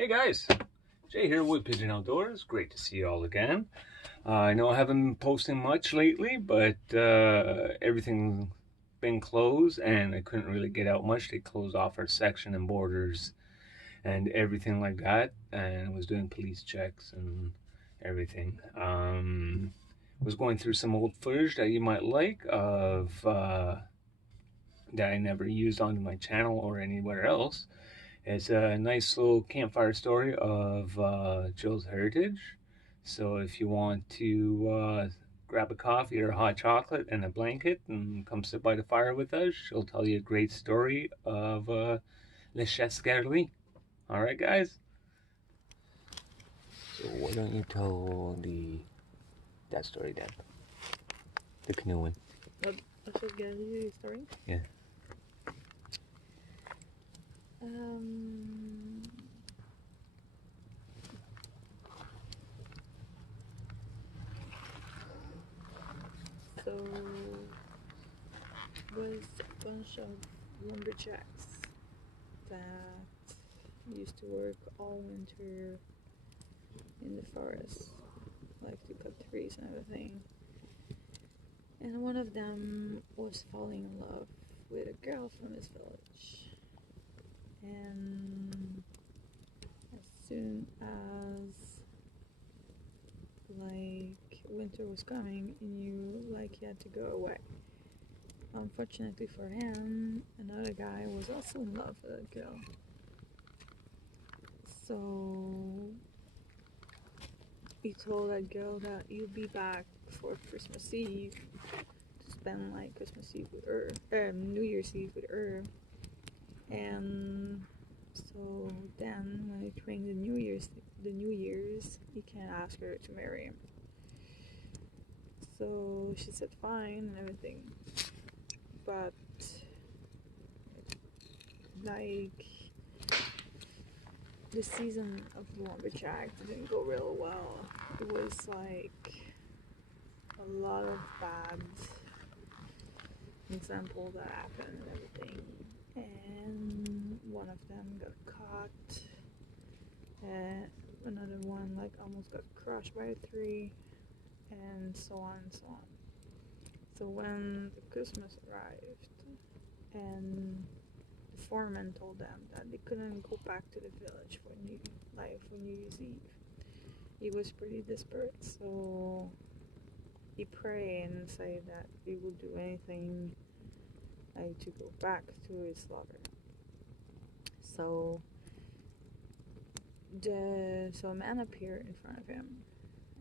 Hey guys, Jay here with Pigeon Outdoors. Great to see you all again. I know I haven't been posting much lately, but everything's been closed and I couldn't really get out much. They closed off our section and borders and everything like that, and I was doing police checks and everything. Was going through some old footage that you might like of that I never used onto my channel or anywhere else. It's a nice little campfire story of Jill's heritage. So if you want to grab a coffee or a hot chocolate and a blanket and come sit by the fire with us, she'll tell you a great story of Le Chasse-Galerie. All right, guys? So why don't you tell that story then? The canoeing. What Chasse-Galerie story? Yeah. So was a bunch of lumberjacks that used to work all winter in the forest, like to cut trees and everything. And one of them was falling in love with a girl from his village. And as soon as like winter was coming, he knew like he had to go away. Unfortunately for him, another guy was also in love with that girl. So he told that girl that he'll be back for Christmas Eve to spend like Christmas Eve with her, New Year's Eve with her. And so then when it rang the New Year's, he can ask her to marry him. So she said fine and everything, but like the season of the lumberjack didn't go real well. It was like a lot of bad examples that happened and everything, and one of them got caught, and another one like almost got crushed by a tree, and so on and so on. So when the Christmas arrived and the foreman told them that they couldn't go back to the village for New Year's Eve, he was pretty desperate, so he prayed and said that he would do anything like to go back to his lover. So a man appeared in front of him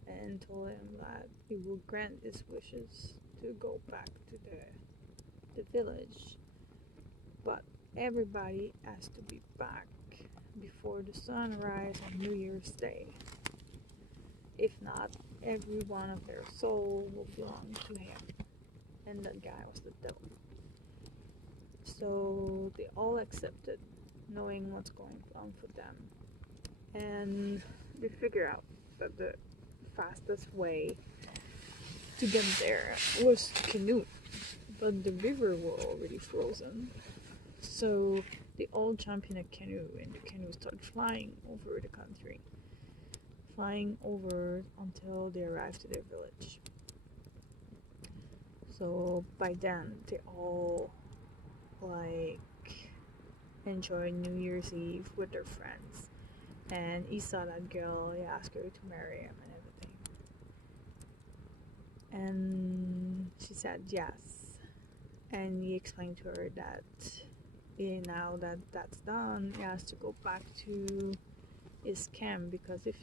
and told him that he would grant his wishes to go back to the village, but everybody has to be back before the sunrise on New Year's Day. If not, every one of their soul will belong to him, and that guy was the devil. So they all accepted, knowing what's going on for them, and they figure out that the fastest way to get there was to canoe, but the river was already frozen. So they all jump in a canoe, and the canoe started flying over the country, flying over until they arrived to their village. So by then they all like enjoy New Year's Eve with their friends, and he saw that girl, he asked her to marry him and everything, and she said yes. And he explained to her that now that that's done, he has to go back to his camp, because if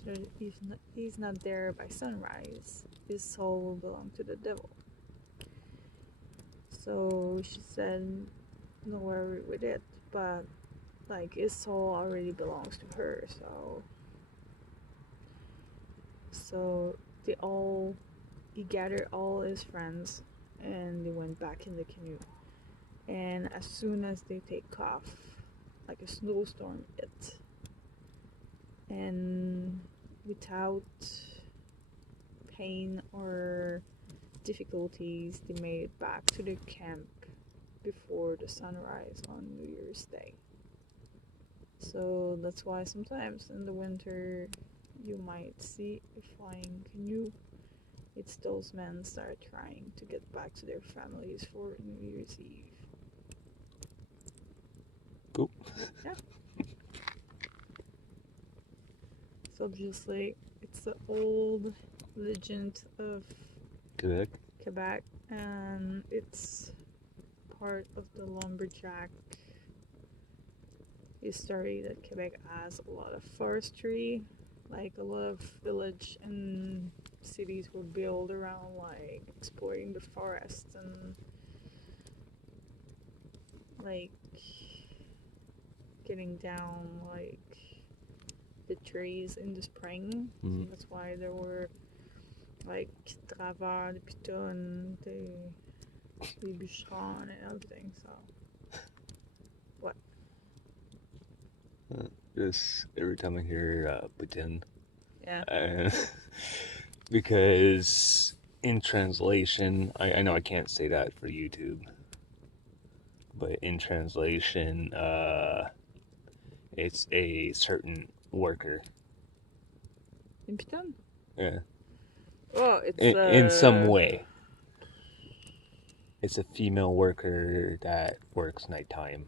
he's not there by sunrise, his soul will belong to the devil. So she said no worry with it, but like his soul already belongs to her. So he gathered all his friends and they went back in the canoe. And as soon as they take off, like a snowstorm hit, and without pain or difficulties, they made it back to the camp before the sunrise on New Year's Day. So that's why sometimes in the winter you might see a flying canoe. It's those men start trying to get back to their families for New Year's Eve. Cool. Yeah. So obviously it's the old legend of Quebec. And it's part of the lumberjack history that Quebec has a lot of forestry, like a lot of village and cities were built around like exploring the forest and like getting down like the trees in the spring. Mm-hmm. So that's why there were like travaux, the pitons, the bûcherons and everything. So what? Just every time I hear Poutin, Yeah. because in translation, I know I can't say that for YouTube, but in translation, it's a certain worker. In piton? Yeah. Well, it's in some way. It's a female worker that works nighttime.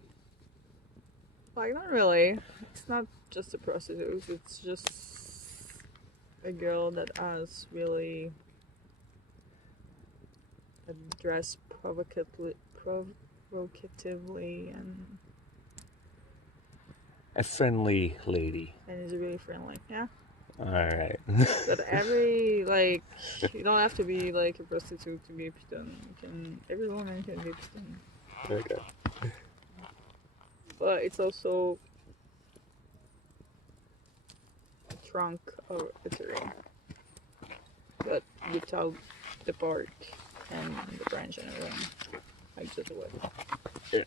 Like, not really. It's not just a prostitute. It's just a girl that has really dressed provocatively and A friendly lady. is really friendly. Yeah. Alright. But every, like, you don't have to be like a prostitute to be a piton. Every woman can be a piton. Okay. But it's also a trunk or a tree. But without the bark and the branch and everything. Like just a wood. Yeah.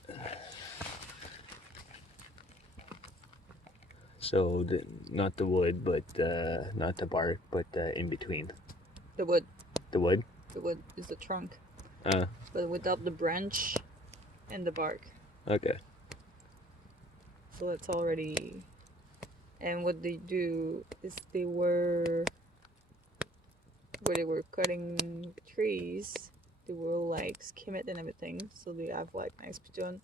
So, not the wood, but not the bark, but in between. The wood. The wood? The wood is the trunk. But without the branch and the bark. Okay. So that's already... And what they do is where they were cutting trees, they will like skim it and everything. So they have like nice pigeon.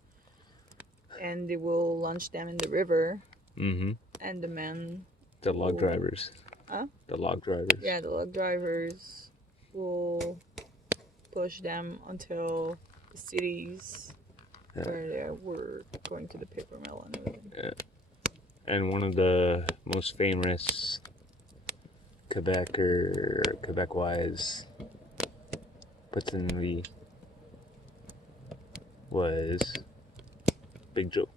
And they will launch them in the river. Mm-hmm. And the men... The log drivers. Huh? The log drivers. Yeah, the log drivers will push them until the cities where they were going to the paper mill and everything. Yeah. And one of the most famous Quebecois Poutin was Big Joe.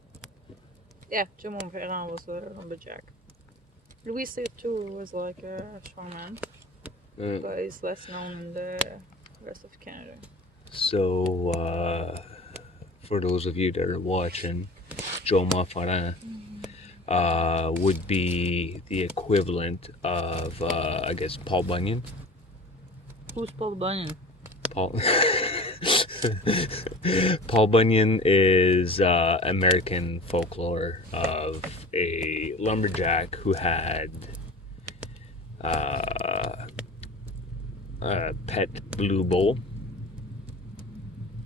Yeah, Joe Montferrand was a lumberjack. Louis too was like a strongman, but he's less known in the rest of Canada. So, for those of you that are watching, Joe Montferrand would be the equivalent of, I guess, Paul Bunyan. Who's Paul Bunyan? Paul Bunyan is American folklore of a lumberjack who had a pet blue bull.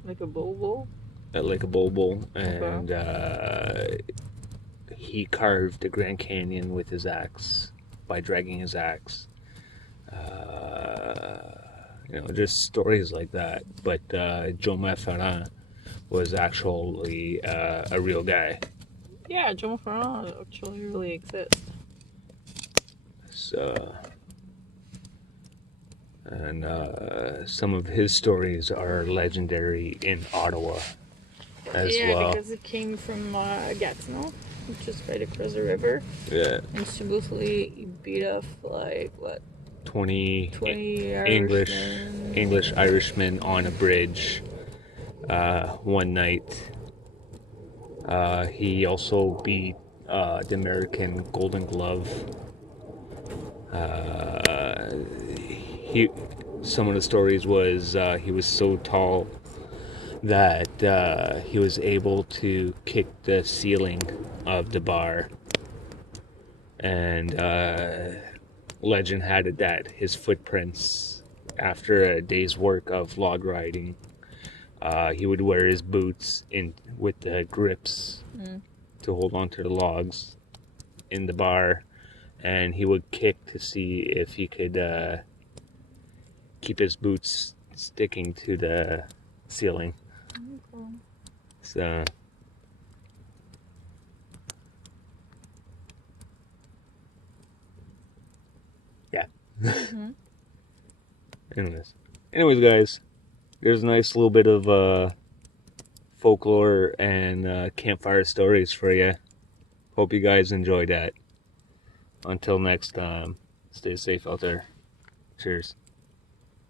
Like a bull? Like a bull, and he carved the Grand Canyon with his axe by dragging his axe. Just stories like that. But Joe Montferrand was actually a real guy. Yeah, Joe Montferrand actually really exists. So, and some of his stories are legendary in Ottawa as well. Yeah, because it came from Gatineau, which is right across the river. Yeah. And supposedly he beat off like what? 20 English Irishmen on a bridge one night. He also beat the American Golden Glove. Some of the stories was he was so tall that he was able to kick the ceiling of the bar And legend had it that his footprints, after a day's work of log riding, he would wear his boots in with the grips to hold onto the logs in the bar, and he would kick to see if he could keep his boots sticking to the ceiling. Cool. So yeah. Anyways, guys, there's a nice little bit of folklore and campfire stories for you. Hope you guys enjoyed that. Until next time, stay safe out there. Cheers.